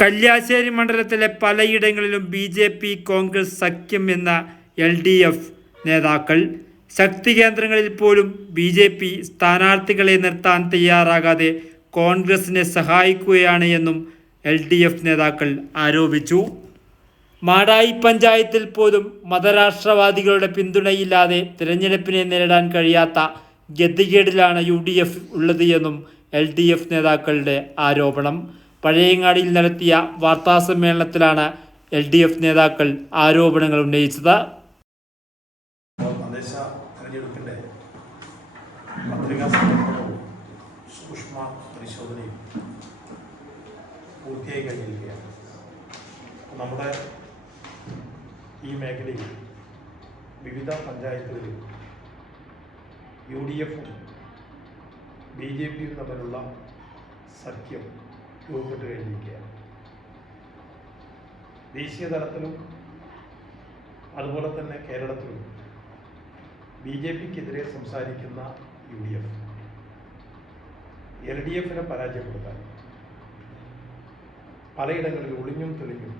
കല്യാശ്ശേരി മണ്ഡലത്തിലെ പലയിടങ്ങളിലും BJP കോൺഗ്രസ് സഖ്യം എന്ന LDF നേതാക്കൾ ശക്തി കേന്ദ്രങ്ങളിൽ പോലും BJP സ്ഥാനാർത്ഥികളെ നിർത്താൻ തയ്യാറാകാതെ കോൺഗ്രസിനെ സഹായിക്കുകയാണ് എന്നും LDF നേതാക്കൾ ആരോപിച്ചു. മാടായി പഞ്ചായത്തിൽ പോലും മതരാഷ്ട്രവാദികളുടെ പിന്തുണയില്ലാതെ തിരഞ്ഞെടുപ്പിനെ നേരിടാൻ കഴിയാത്ത ഗതികേടിലാണ് UDF ഉള്ളത് എന്നും LDF നേതാക്കളുടെ ആരോപണം. പഴയങ്ങാടിയിൽ നടത്തിയ വാർത്താസമ്മേളനത്തിലാണ് LDF നേതാക്കൾ ആരോപണങ്ങൾ ഉന്നയിച്ചത്. തദ്ദേശ തെരഞ്ഞെടുപ്പിന്റെ പത്രികാ സമർപ്പണവും സൂക്ഷ്മ പരിശോധനയും പൂർത്തിയായി കഴിഞ്ഞിരിക്കുകയാണ്. നമ്മുടെ ഈ മേഖലയിൽ വിവിധ പഞ്ചായത്തുകളിൽ UDF-ഉം BJP-യും തമ്മിലുള്ള സഖ്യം രൂപപ്പെട്ട് കഴിഞ്ഞിരിക്കുകയാണ്. ദേശീയ തലത്തിലും അതുപോലെ തന്നെ കേരളത്തിലും BJP-ക്കെതിരെ സംസാരിക്കുന്ന UDF LDF-നെ പരാജയപ്പെടുത്താൻ പലയിടങ്ങളിൽ ഒളിഞ്ഞും തെളിഞ്ഞും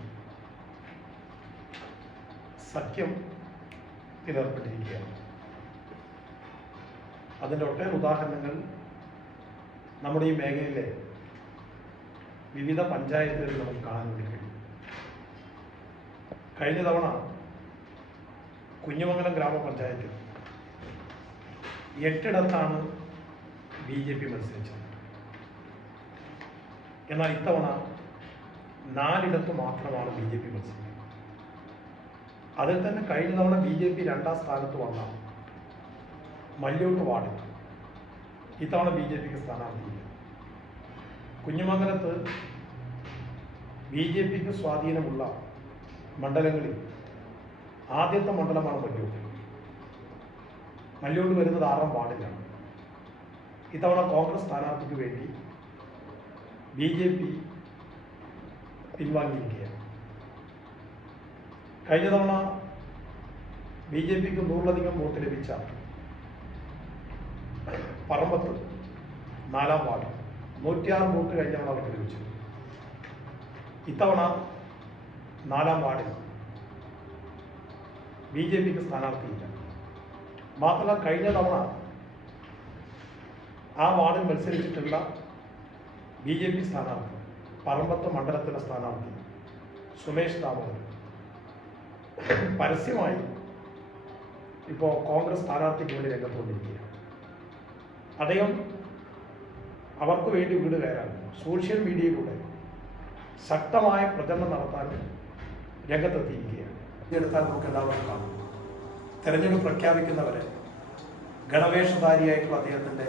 സഖ്യത്തിലേർപ്പെട്ടിരിക്കുകയാണ്. അതിൻ്റെ ഒട്ടേറെ ഉദാഹരണങ്ങൾ നമ്മുടെ ഈ മേഖലയിലെ വിവിധ പഞ്ചായത്തുകളിൽ നമുക്ക് കാണാൻ വേണ്ടി കഴിയും. കഴിഞ്ഞ തവണ കുഞ്ഞമംഗലം ഗ്രാമപഞ്ചായത്തിൽ 8 ഇടത്താണ് BJP മത്സരിച്ചത്. എന്നാൽ ഇത്തവണ 4 ഇടത്ത് മാത്രമാണ് BJP മത്സരിച്ചത്. അതിൽ തന്നെ കഴിഞ്ഞ തവണ BJP 2ാം സ്ഥാനത്ത് വന്ന മല്യോട്ട് വാർഡിൽ ഇത്തവണ BJP-ക്ക് സ്ഥാനാർത്ഥിയില്ല. കുഞ്ഞമംഗലത്ത് BJP-ക്ക് സ്വാധീനമുള്ള മണ്ഡലങ്ങളിൽ ആദ്യത്തെ മണ്ഡലമാണ് മല്യോട്ട്. മല്യോട്ട് വരുന്നത് 6ാം വാർഡിലാണ്. ഇത്തവണ കോൺഗ്രസ് സ്ഥാനാർത്ഥിക്ക് വേണ്ടി BJP പിൻവാങ്ങിയിരിക്കുകയാണ്. കഴിഞ്ഞ തവണ BJP-ക്ക് 100-ലധികം വോട്ട് ലഭിച്ച പറമ്പത്ത് 4ാം വാർഡ് 106 വോട്ട് കഴിഞ്ഞാണ് അവർക്ക് ലഭിച്ചത്. ഇത്തവണ 4ാം വാർഡിൽ BJP-ക്ക് സ്ഥാനാർത്ഥിയില്ല. മാത്രമല്ല കഴിഞ്ഞ തവണ ആ വാർഡിൽ മത്സരിച്ചിട്ടുള്ള BJP സ്ഥാനാർത്ഥി പറമ്പത്ത് മണ്ഡലത്തിലെ സ്ഥാനാർത്ഥി സുമേഷ് ദാമോദരൻ പരസ്യമായി ഇപ്പോൾ കോൺഗ്രസ് സ്ഥാനാർത്ഥിക്ക് വേണ്ടി രംഗത്തുകൊണ്ടിരിക്കുകയാണ്. അദ്ദേഹം അവർക്ക് വേണ്ടി വീട് കയറാൻ സോഷ്യൽ മീഡിയയിലൂടെ ശക്തമായ പ്രചരണം നടത്താൻ രംഗത്തെത്തിയിരിക്കുകയാണ്. എടുത്താൽ നമുക്ക് എല്ലാവർക്കും കാണും. തെരഞ്ഞെടുപ്പ് പ്രഖ്യാപിക്കുന്നവരെ ഗണവേഷധാരിയായിട്ടുള്ള അദ്ദേഹത്തിൻ്റെ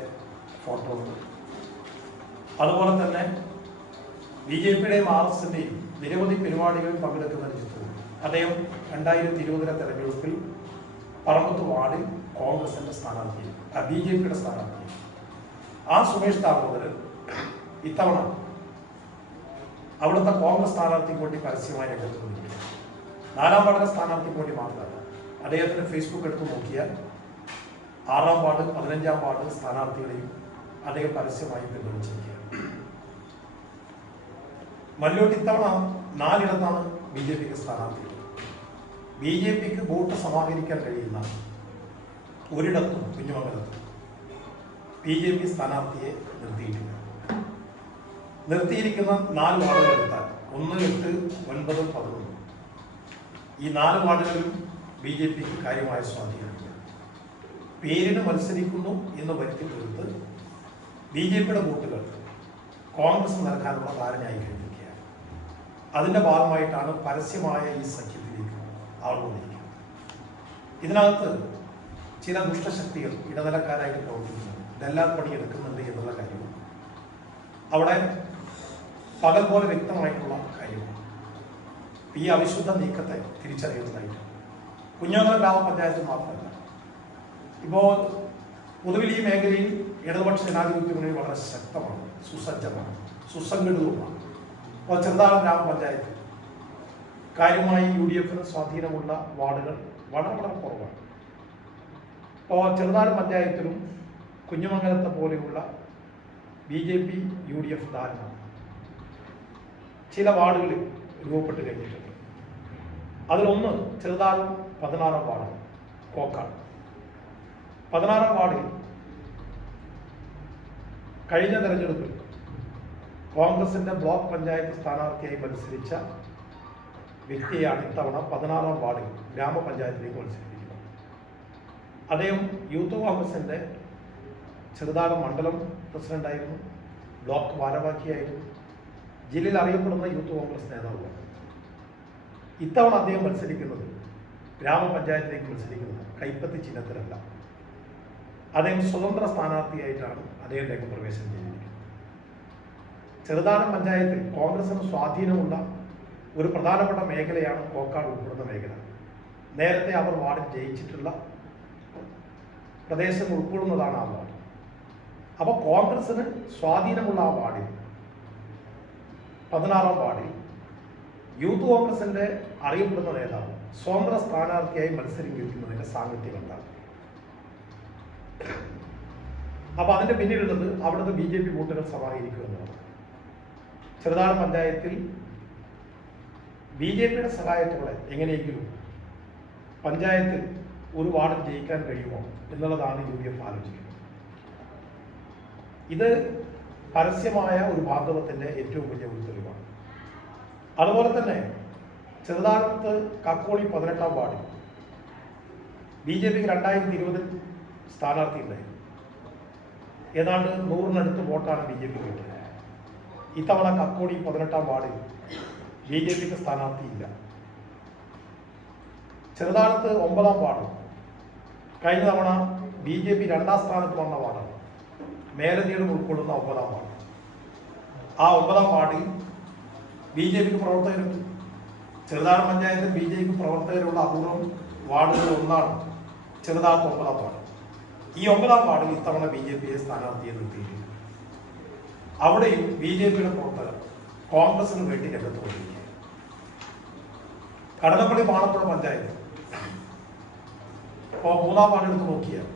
ഫോട്ടോ ഉണ്ട്. അതുപോലെ തന്നെ BJP-യുടെയും RS-ന്റെയും നിരവധി പരിപാടികളിൽ പങ്കെടുക്കുന്ന ചിത്രവും. അദ്ദേഹം 2020 തെരഞ്ഞെടുപ്പിൽ പറമ്പത്ത് വാർഡിൽ കോൺഗ്രസിന്റെ സ്ഥാനാർത്ഥി, BJP-യുടെ സ്ഥാനാർത്ഥി. ആ സുമേഷ് ദാമോദരൻ ഇത്തവണ അവിടുത്തെ കോൺഗ്രസ് സ്ഥാനാർത്ഥിക്ക് വേണ്ടി പരസ്യമായി രംഗത്ത് വന്നിരിക്കുന്നു. 4ാം വാർഡിലെ സ്ഥാനാർത്ഥിക്ക് വേണ്ടി മാത്രമല്ല, അദ്ദേഹത്തിന്റെ ഫേസ്ബുക്ക് എടുത്ത് നോക്കിയാൽ 6ാം വാർഡ് 15ാം വാർഡ് സ്ഥാനാർത്ഥികളെയും അദ്ദേഹം പരസ്യമായി പിന്തുണച്ചിരിക്കുകയാണ്. മല്ലോട്ട് ഇത്തവണ 4 ഇടത്താണ് BJP-ക്ക് സ്ഥാനാർത്ഥികൾ. BJP-ക്ക് വോട്ട് സമാഹരിക്കാൻ കഴിയുന്ന ഒരിടത്തും കുഞ്ഞമംഗലത്തും BJP സ്ഥാനാർത്ഥിയെ നിർത്തിയിട്ടില്ല. നിർത്തിയിരിക്കുന്ന 4 വാർഡുകൾ എടുത്താൽ 1, 8, 9, 11 ഈ 4 വാർഡുകളിലും BJP-ക്ക് കാര്യമായ സ്വാധീനമില്ല. പേരിന് മത്സരിക്കുന്നു എന്ന് വരുത്തി തീർത്ത് BJP-യുടെ വോട്ടുകൾ കോൺഗ്രസ് നൽകാനുള്ള ധാരണയായി കഴിഞ്ഞിരിക്കുകയാണ്. അതിൻ്റെ ഭാഗമായിട്ടാണ് പരസ്യമായ ഈ സഖ്യത്തിലേക്ക് ആൾ വന്നിരിക്കുന്നത്. ഇതിനകത്ത് ചില ദുഷ്ടശക്തികൾ ഇടനിലക്കാരായിട്ട് പ്രവർത്തിക്കുന്നുണ്ട്, ഇതെല്ലാം പണിയെടുക്കുന്നുണ്ട് എന്നുള്ള കാര്യമാണ് അവിടെ പകൽ പോലെ വ്യക്തമായിട്ടുള്ള കാര്യമാണ്. ഈ അവിശുദ്ധ നീക്കത്തെ തിരിച്ചറിയുന്നതായിട്ട് കുഞ്ഞമംഗലം ഗ്രാമപഞ്ചായത്ത് മാത്രമല്ല, ഇപ്പോൾ പൊതുവിൽ ഈ മേഖലയിൽ ഇടതുപക്ഷ ജനാധിപത്യ മുന്നണി വളരെ ശക്തമാണ്, സുസജ്ജമാണ്, സുസംഘടിതവുമാണ്. ഇപ്പോൾ ചെറുതാഴം ഗ്രാമപഞ്ചായത്ത് കാര്യമായി UDF-ന് സ്വാധീനമുള്ള വാർഡുകൾ വളരെ കുറവാണ്. ഇപ്പോൾ ചെറുതാഴം പഞ്ചായത്തിലും കുഞ്ഞമംഗലത്തെ പോലെയുള്ള BJP UDF ധാരണ ചില വാർഡുകളിൽ രൂപപ്പെട്ട് കഴിഞ്ഞിട്ടുണ്ട്. അതിലൊന്ന് ചെറുതാഴം 16-ാം വാർഡ് കോക്കാട്. 16-ാം വാർഡിൽ കഴിഞ്ഞ തെരഞ്ഞെടുപ്പിൽ കോൺഗ്രസിന്റെ ബ്ലോക്ക് പഞ്ചായത്ത് സ്ഥാനാർത്ഥിയായി മത്സരിച്ച വ്യക്തിയാണ് ഇത്തവണ 16-ാം വാർഡിൽ ഗ്രാമപഞ്ചായത്തിലേക്ക് മത്സരിപ്പിക്കുന്നത്. അദ്ദേഹം യൂത്ത് കോൺഗ്രസിന്റെ ചെറുതാഴം മണ്ഡലം പ്രസിഡന്റായിരുന്നു, ബ്ലോക്ക് ഭാരവാഹിയായിരുന്നു, ജില്ലയിൽ അറിയപ്പെടുന്ന യൂത്ത് കോൺഗ്രസ് നേതാവാണ്. ഇത്തവണ അദ്ദേഹം മത്സരിക്കുന്നത് ഗ്രാമപഞ്ചായത്തിലേക്ക് മത്സരിക്കുന്നത് കൈപ്പത്തി ചിഹ്നത്തിലല്ല. അദ്ദേഹം സ്വതന്ത്ര സ്ഥാനാർത്ഥിയായിട്ടാണ് അദ്ദേഹം രംഗപ്രവേശനം ചെയ്തിരിക്കുന്നത്. ചെറുതാഴം പഞ്ചായത്തിൽ കോൺഗ്രസിന് സ്വാധീനമുള്ള ഒരു പ്രധാനപ്പെട്ട മേഖലയാണ് കോക്കാട് ഉൾപ്പെടുന്ന മേഖല. നേരത്തെ അവർ വാർഡിൽ ജയിച്ചിട്ടുള്ള പ്രദേശം ഉൾക്കൊള്ളുന്നതാണ് ആ വാർഡ്. അപ്പോൾ കോൺഗ്രസിന് സ്വാധീനമുള്ള ആ വാർഡിൽ 16-ാം വാർഡിൽ യൂത്ത് കോൺഗ്രസിന്റെ അറിയപ്പെടുന്ന നേതാവ് സ്വതന്ത്ര സ്ഥാനാർത്ഥിയായി മത്സരിക്കുന്നതിന്റെ സാങ്കത്യം എന്താണ്? അപ്പൊ അതിന്റെ പിന്നിലുള്ളത് അവിടുത്തെ BJP വോട്ടുകൾ സമാഹരിക്കുക എന്നതാണ്. ചെറുതാഴം പഞ്ചായത്തിൽ BJPയുടെ സഹായത്തോടെ എങ്ങനെയെങ്കിലും പഞ്ചായത്തിൽ ഒരു വാർഡ് ജയിക്കാൻ കഴിയുമോ എന്നുള്ളതാണ് UDF ആലോചിക്കുന്നത്. ഇത് പരസ്യമായ ഒരു ബാന്ധവത്തിന്റെ ഏറ്റവും വലിയ ഒരു തെളിവാണ്. അതുപോലെ തന്നെ ചെറുതാഴത്ത് കക്കോളി 18-ാം വാർഡിൽ BJPക്ക് 2020 സ്ഥാനാർത്ഥി ഉണ്ടായിരുന്നു. ഏതാണ്ട് 100-നടുത്ത് വോട്ടാണ് BJP കിട്ടിയത്. ഇത്തവണ കക്കോളി 18-ാം വാർഡിൽ BJPക്ക് സ്ഥാനാർത്ഥിയില്ല. ചെറുതാഴത്ത് 9-ാം വാർഡ് കഴിഞ്ഞ തവണ BJP 2-ാം സ്ഥാനത്ത് വന്ന വാർഡാണ്. മേലനീളം ഉൾക്കൊള്ളുന്ന 9-ാം വാർഡ്. ആ 9-ാം വാർഡിൽ BJPക്ക് പ്രവർത്തകരുണ്ട്. ചെറുതാഴം പഞ്ചായത്തിൽ BJPക്ക് പ്രവർത്തകരുള്ള അപൂർവം വാർഡുകളിൽ ഒന്നാണ് ചെറുതാഴത്ത് 9-ാം വാർഡ്. ഈ 9-ാം വാർഡിൽ ഇത്തവണ BJPയെ സ്ഥാനാർത്ഥിയെ നിർത്തിയിട്ടുണ്ട്. അവിടെയും BJPയുടെ പ്രവർത്തകർ കോൺഗ്രസിന് വേണ്ടി രംഗത്ത് വന്നിരിക്കുക. കടലപ്പള്ളി പാണപ്പുഴ പഞ്ചായത്ത് ഇപ്പോൾ 3-ാം വാർഡ് എടുത്ത് നോക്കിയാൽ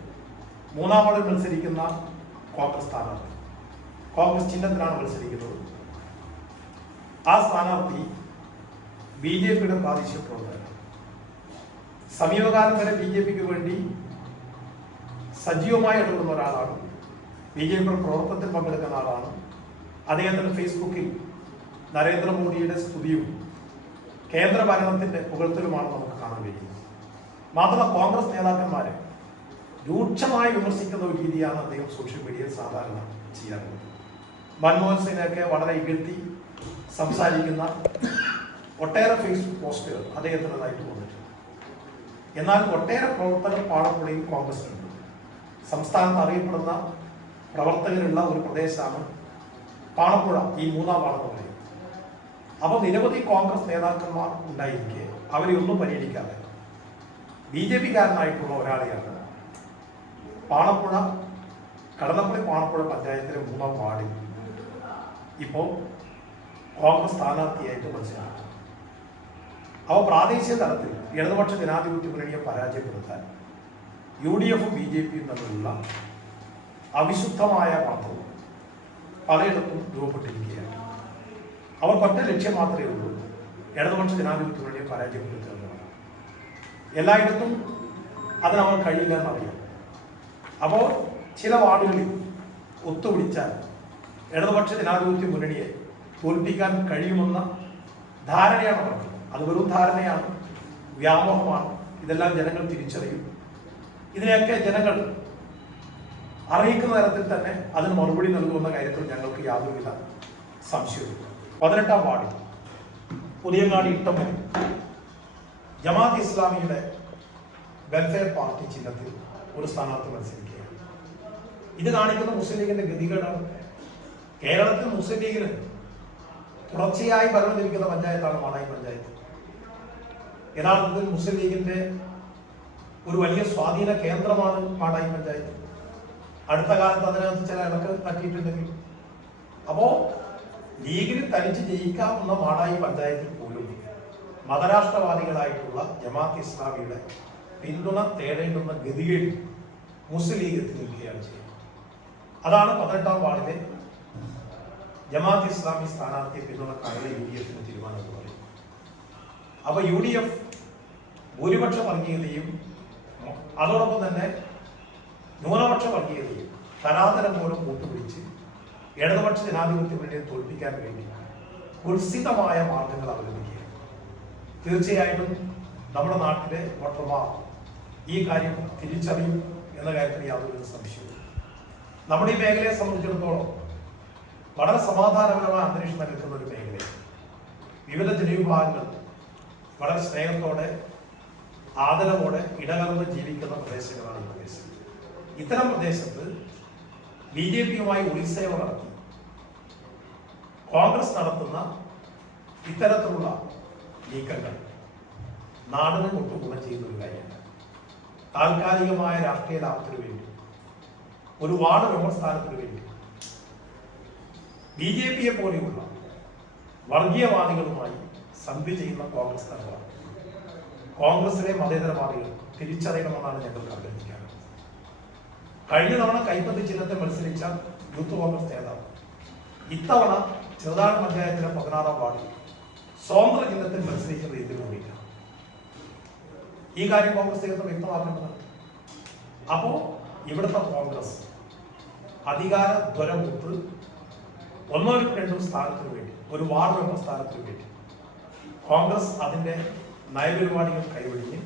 3-ാം വാർഡിൽ മത്സരിക്കുന്ന കോൺഗ്രസ് സ്ഥാനാർത്ഥി കോൺഗ്രസ് ചിഹ്നത്തിലാണ് മത്സരിക്കുന്നത്. ആ സ്ഥാനാർത്ഥി BJPയുടെ പ്രാദേശിക പ്രവർത്തകരാണ്. സമീപകാലം വരെ BJPക്ക് വേണ്ടി സജീവമായി ഇടപെടുന്ന ഒരാളാണ്. BJPയുടെ പ്രവർത്തനത്തിൽ പങ്കെടുക്കുന്ന ആളാണ്. അദ്ദേഹത്തിന് ഫേസ്ബുക്കിൽ നരേന്ദ്രമോദിയുടെ സ്തുതിയും കേന്ദ്ര ഭരണത്തിന്റെ പുകഴ്ത്തലുമാണ് നമുക്ക് കാണാൻ കഴിയുന്നത്. മാത്രമല്ല കോൺഗ്രസ് നേതാക്കന്മാരെ രൂക്ഷമായി വിമർശിക്കുന്ന ഒരു രീതിയാണ് അദ്ദേഹം സോഷ്യൽ മീഡിയയിൽ സാധാരണ ചെയ്യാറുള്ളത്. മൻമോഹൻ സിംഗിനെയൊക്കെ വളരെ ഇകഴ്ത്തി സംസാരിക്കുന്ന ഒട്ടേറെ ഫേസ്ബുക്ക് പോസ്റ്റുകൾ അദ്ദേഹത്തിൻ്റെതായിട്ട് വന്നിട്ടുണ്ട്. എന്നാൽ ഒട്ടേറെ പ്രവർത്തകർ പാണപ്പുഴയിൽ കോൺഗ്രസിനുണ്ട്. സംസ്ഥാനത്ത് അറിയപ്പെടുന്ന പ്രവർത്തകരുള്ള ഒരു പ്രദേശമാണ് പാണപ്പുഴ, ഈ 3-ാം വാർഡ് എന്ന് പറയുന്നത്. അപ്പോൾ നിരവധി കോൺഗ്രസ് നേതാക്കന്മാർ ഉണ്ടായിരിക്കെ അവരെ ഒന്നും പരിഗണിക്കാതെ BJPക്കാരനായിട്ടുള്ള ഒരാളെയാണ് പാണപ്പുഴ കടന്നപ്പള്ളി പാണപ്പുഴ പഞ്ചായത്തിലെ 3-ാം വാർഡിൽ ഇപ്പോൾ കോൺഗ്രസ് സ്ഥാനാർത്ഥിയായിട്ട് മത്സരിച്ചു. അവ പ്രാദേശിക തലത്തിൽ ഇടതുപക്ഷ ജനാധിപത്യ മുന്നണിയെ പരാജയപ്പെടുത്താൻ UDFും BJPയും തമ്മിലുള്ള അവിശുദ്ധമായ പാത്രവും പലയിടത്തും രൂപപ്പെട്ടിരിക്കുകയാണ്. അവർക്ക് ഒറ്റ ലക്ഷ്യം മാത്രമേ ഉള്ളൂ, ഇടതുപക്ഷ ജനാധിപത്യ മുന്നണിയെ പരാജയപ്പെടുത്തുക എന്നതാണ്. എല്ലായിടത്തും അതിനവർ കഴിയില്ല എന്നറിയാം. അപ്പോൾ ചില വാർഡുകളിൽ ഒത്തുപിടിച്ചാൽ ഇടതുപക്ഷ ജനാധിപത്യ മുന്നണിയെ തോൽപ്പിക്കാൻ കഴിയുമെന്ന ധാരണയാണ് അവർക്ക്. അത് വെറും ധാരണയാണ്, വ്യാമോഹമാണ്. ഇതെല്ലാം ജനങ്ങൾ തിരിച്ചറിയും. ഇതിനെയൊക്കെ ജനങ്ങൾ അറിയിക്കുന്ന തരത്തിൽ തന്നെ അതിന് മറുപടി നൽകുമെന്ന കാര്യത്തിൽ ഞങ്ങൾക്ക് യാതൊരുവിധ സംശയവുമില്ല. 18-ാം വാർഡിൽ പുതിയങ്ങാടി ഇട്ടമ്മ ജമാഅത്ത് ഇസ്ലാമിയുടെ വെൽഫെയർ പാർട്ടി ചിഹ്നത്തിൽ ഒരു സ്ഥാനാർത്ഥി മത്സരിക്കുകയാണ്. ഇത് കാണിക്കുന്ന മുസ്ലിം ലീഗിന്റെ ഗതികേടാണ്. കേരളത്തിൽ മുസ്ലിം ലീഗിന് തുടർച്ചയായി ഭരണം ലഭിക്കുന്ന പഞ്ചായത്താണ് മാടായി പഞ്ചായത്ത്. യഥാർത്ഥത്തിൽ മുസ്ലിം ലീഗിന്റെ ഒരു വലിയ സ്വാധീന കേന്ദ്രമാണ് മാടായി പഞ്ചായത്ത്. അടുത്ത കാലത്ത് അതിനകത്ത് ചില ഇടക്ക് പറ്റിയിട്ടുണ്ടെങ്കിൽ അപ്പോ ലീഗിന് തനിച്ച് ജയിക്കാവുന്ന മാടായി പഞ്ചായത്തിൽ പോലും മതരാഷ്ട്രവാദികളായിട്ടുള്ള ജമാഅത്ത് ഇസ്ലാമിയുടെ പിന്തുണ തേടേണ്ടുന്ന ഗതികേട് മുസ്ലിം ലീഗ് എത്തി നിൽക്കുകയാണ് ചെയ്യുന്നത്. അതാണ് 18-ാം വാർഡിലെ ജമാഅത്ത് ഇസ്ലാമി സ്ഥാനാർത്ഥിയെ പിന്തുണക്കാനുള്ള UDF തീരുമാനം എന്ന് പറയും. അപ്പോൾ UDF ഭൂരിപക്ഷ വർഗീയതയും അതോടൊപ്പം തന്നെ ന്യൂനപക്ഷ വർഗീയതയും തരാതരം പോലും കൂട്ടുപിടിച്ച് ഇടതുപക്ഷ ജനാധിപത്യ മുന്നണിയെ തോൽപ്പിക്കാൻ വേണ്ടി കുൽസിതമായ മാർഗങ്ങൾ അവലംബിക്കുക. തീർച്ചയായിട്ടും നമ്മുടെ നാട്ടിലെ വോട്ടർമാർ ഈ കാര്യം തിരിച്ചറിയും എന്ന കാര്യത്തിൽ യാതൊരു സംശയവും. നമ്മുടെ ഈ മേഖലയെ സംബന്ധിച്ചിടത്തോളം വളരെ സമാധാനപരമായ അന്തരീക്ഷം നിലനിൽക്കുന്ന ഒരു മേഖലയാണ്. വിവിധ ജനവിഭാഗങ്ങൾ വളരെ സ്നേഹത്തോടെ ആദരവോടെ ഇടകലർന്ന് ജീവിക്കുന്ന പ്രദേശങ്ങളാണ് ഈ പ്രദേശം. ഇത്തരം പ്രദേശത്ത് BJPയുമായി ഉത്സവം നടത്തി കോൺഗ്രസ് നടത്തുന്ന ഇത്തരത്തിലുള്ള നീക്കങ്ങൾ നാടിന് ഒട്ടും ഗുണം ചെയ്യുന്ന ഒരു കാര്യമല്ല. താൽക്കാലികമായ രാഷ്ട്രീയ ലാഭത്തിന് വേണ്ടി ഒരു വാർഡ് മെമ്പർ സ്ഥാനത്തിന് വേണ്ടി BJPയെ പോലെയുള്ള വർഗീയവാദികളുമായി സന്ധി ചെയ്യുന്ന കോൺഗ്രസ് നേതാക്കൾ കോൺഗ്രസിലെ മതേതരവാദികൾ തിരിച്ചറിയണമെന്നാണ് ഞങ്ങൾക്ക് അഭ്യർത്ഥിക്കാറ്. കഴിഞ്ഞ തവണ കൈപ്പത്തി ചിഹ്നത്തെ മത്സരിച്ച യൂത്ത് കോൺഗ്രസ് നേതാവ് ഇത്തവണ ചെറുതാഴം പഞ്ചായത്തിലെ 16-ാം വാർഡിൽ സ്വതന്ത്ര ചിഹ്നത്തിൽ മത്സരിക്കുന്നത് ഇതിനു വേണ്ടിയിട്ടാണ്. ഈ കാര്യം കോൺഗ്രസ് നേതൃത്വം വ്യക്തമാക്കേണ്ടതാണ്. അപ്പോൾ ഇവിടുത്തെ കോൺഗ്രസ് അധികാര ദ്വരമൂത്ത് 1-2 സ്ഥാനത്തിന് വേണ്ടി ഒരു വാർഡ് മെമ്പർ സ്ഥാനത്തിന് വേണ്ടി കോൺഗ്രസ് അതിൻ്റെ നയപരിപാടികൾ കൈവഴിഞ്ഞ്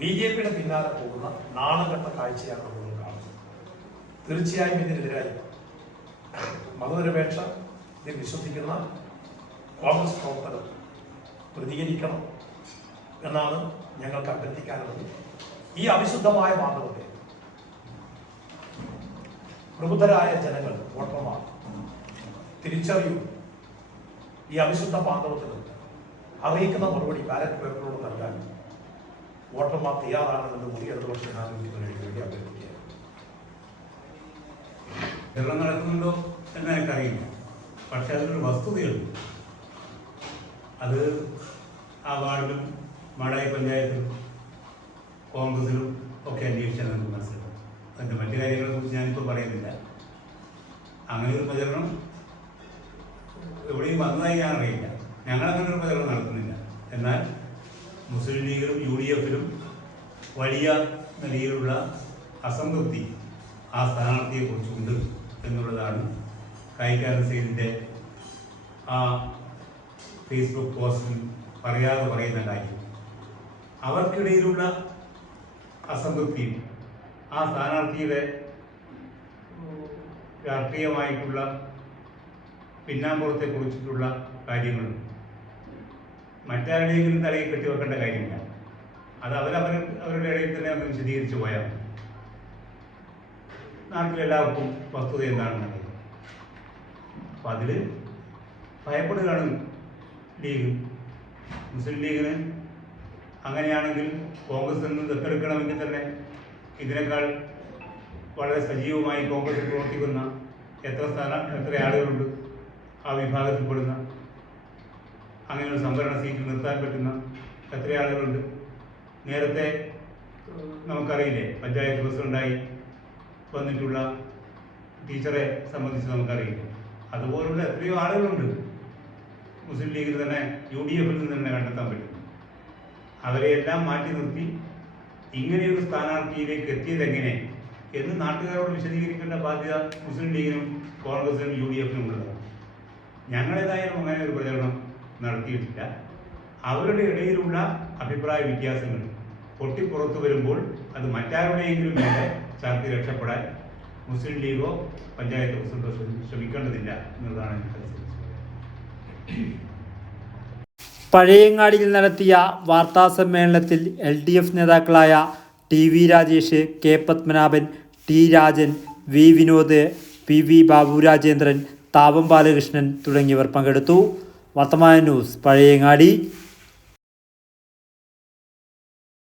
BJPയുടെ പിന്നാലെ പോകുന്ന നാണംകെട്ട കാഴ്ചയാണ് നമ്മൾ കാണുന്നത്. തീർച്ചയായും ഇതിനെതിരായി മതനിരപേക്ഷ ഇതിൽ വിശ്വസിക്കുന്ന കോൺഗ്രസ് പ്രവർത്തകർ പ്രതികരിക്കണം എന്നാണ് ഞങ്ങൾക്ക് അഭ്യർത്ഥിക്കാനുള്ളത്. ഈ അവിശുദ്ധമായ മാർഗത്തെ പ്രബുദ്ധരായ ജനങ്ങൾ വോട്ടർമാർ തിരിച്ചറിയൂ. ഈ അവിശുദ്ധ പാണ്ഡവത്തിന് അറിയിക്കുന്ന മറുപടി ബാലറ്റ് പേപ്പറിനോട് നൽകാൻ വോട്ടർമാർ തയ്യാറാണെന്ന് കൂടി ഇടതുപക്ഷ ജനാധിപത്യ മുന്നണിക്ക് വേണ്ടി അഭ്യർത്ഥിക്കുകയാണ്. കേരളം നടക്കുന്നുണ്ടോ എന്ന് എനിക്കറിയില്ല. പക്ഷെ അതിനൊരു വസ്തുതയുണ്ട്. അത് ആ വാർഡിലും മാടായി പഞ്ചായത്തിലും കോൺഗ്രസിലും ഒക്കെ അന്വേഷിച്ചാൽ നമുക്ക് മനസ്സിലാവും. അതിൻ്റെ മറ്റു കാര്യങ്ങളെക്കുറിച്ച് ഞാനിപ്പോൾ പറയുന്നില്ല. അങ്ങനെ ഒരു പ്രചരണം എവിടെയും വന്നതായി ഞാൻ അറിയില്ല. ഞങ്ങളങ്ങനെ ഒരു പ്രചരണം നടത്തുന്നില്ല. എന്നാൽ മുസ്ലിം ലീഗിലും UDFിലും വലിയ നിലയിലുള്ള അസംതൃപ്തി ആ സ്ഥാനാർത്ഥിയെക്കുറിച്ചുണ്ട് എന്നുള്ളതാണ് കൈകാരൻ സെയ്ദിൻ്റെ ആ ഫേസ്ബുക്ക് പോസ്റ്റിൽ പറയാതെ പറയുന്ന കാര്യം. അവർക്കിടയിലുള്ള അസംതൃപ്തി ആ സ്ഥാനാർത്ഥിയുടെ രാഷ്ട്രീയമായിട്ടുള്ള പിന്നാമ്പുറത്തെ കുറിച്ചിട്ടുള്ള കാര്യങ്ങളും മറ്റാരുടെയെങ്കിലും തലയിൽ കെട്ടിവെക്കേണ്ട കാര്യമില്ല. അത് അവരുടെ ഇടയിൽ തന്നെ ഒന്ന് വിശദീകരിച്ച് പോയാൽ നാട്ടിലെല്ലാവർക്കും വസ്തുത എന്താണെന്ന് അറിയാം. അപ്പം അതിൽ ഭയപ്പെടുകയാണ് ലീഗ്. മുസ്ലിം ലീഗിന് അങ്ങനെയാണെങ്കിൽ കോൺഗ്രസിൽ നിന്ന് ദത്തെടുക്കണമെങ്കിൽ തന്നെ ഇതിനേക്കാൾ വളരെ സജീവമായി കോൺഗ്രസിൽ പ്രവർത്തിക്കുന്ന എത്ര ആളുകളുണ്ട് ആ വിഭാഗത്തിൽപ്പെടുന്ന, അങ്ങനെ ഒരു സംവരണ സീറ്റ് നിർത്താൻ പറ്റുന്ന എത്ര ആളുകളുണ്ട്? നേരത്തെ നമുക്കറിയില്ലേ, പഞ്ചായത്ത് പ്രസിഡന്റായി വന്നിട്ടുള്ള ടീച്ചറെ സംബന്ധിച്ച് നമുക്കറിയില്ല. അതുപോലുള്ള എത്രയോ ആളുകളുണ്ട് മുസ്ലിം ലീഗിൽ തന്നെ UDFിൽ നിന്ന് തന്നെ കണ്ടെത്താൻ പറ്റും. അവരെയെല്ലാം മാറ്റി നിർത്തി ഇങ്ങനെയൊരു സ്ഥാനാർത്ഥിയിലേക്ക് എത്തിയതെങ്ങനെ എന്ന് നാട്ടുകാരോട് വിശദീകരിക്കേണ്ട ബാധ്യത മുസ്ലിം ലീഗിനും കോൺഗ്രസിനും UDFിനും ഉള്ളതാണ്. ഞങ്ങളേതായാലും അങ്ങനെ ഒരു പ്രചരണം നടത്തിയിട്ടില്ല. അവരുടെ ഇടയിലുള്ള അഭിപ്രായ വ്യത്യാസങ്ങൾ പൊട്ടിപ്പുറത്തു വരുമ്പോൾ അത് മറ്റാരുടെയെങ്കിലും മേലെ ചാർത്തി രക്ഷപ്പെടാൻ മുസ്ലിം ലീഗോ പഞ്ചായത്ത് പ്രസിഡന്റോ ശ്രമിക്കേണ്ടതില്ല എന്നുള്ളതാണ് എനിക്കനുസരിച്ച്. പഴയങ്ങാടിയിൽ നടത്തിയ വാർത്താസമ്മേളനത്തിൽ LDF നേതാക്കളായ TV Rajesh, K Padmanabhan, T Rajan, V Vinod, PV ബാബുരാജേന്ദ്രൻ, താപം ബാലകൃഷ്ണൻ തുടങ്ങിയവർ പങ്കെടുത്തു. വർത്തമാന ന്യൂസ്, പഴയങ്ങാടി.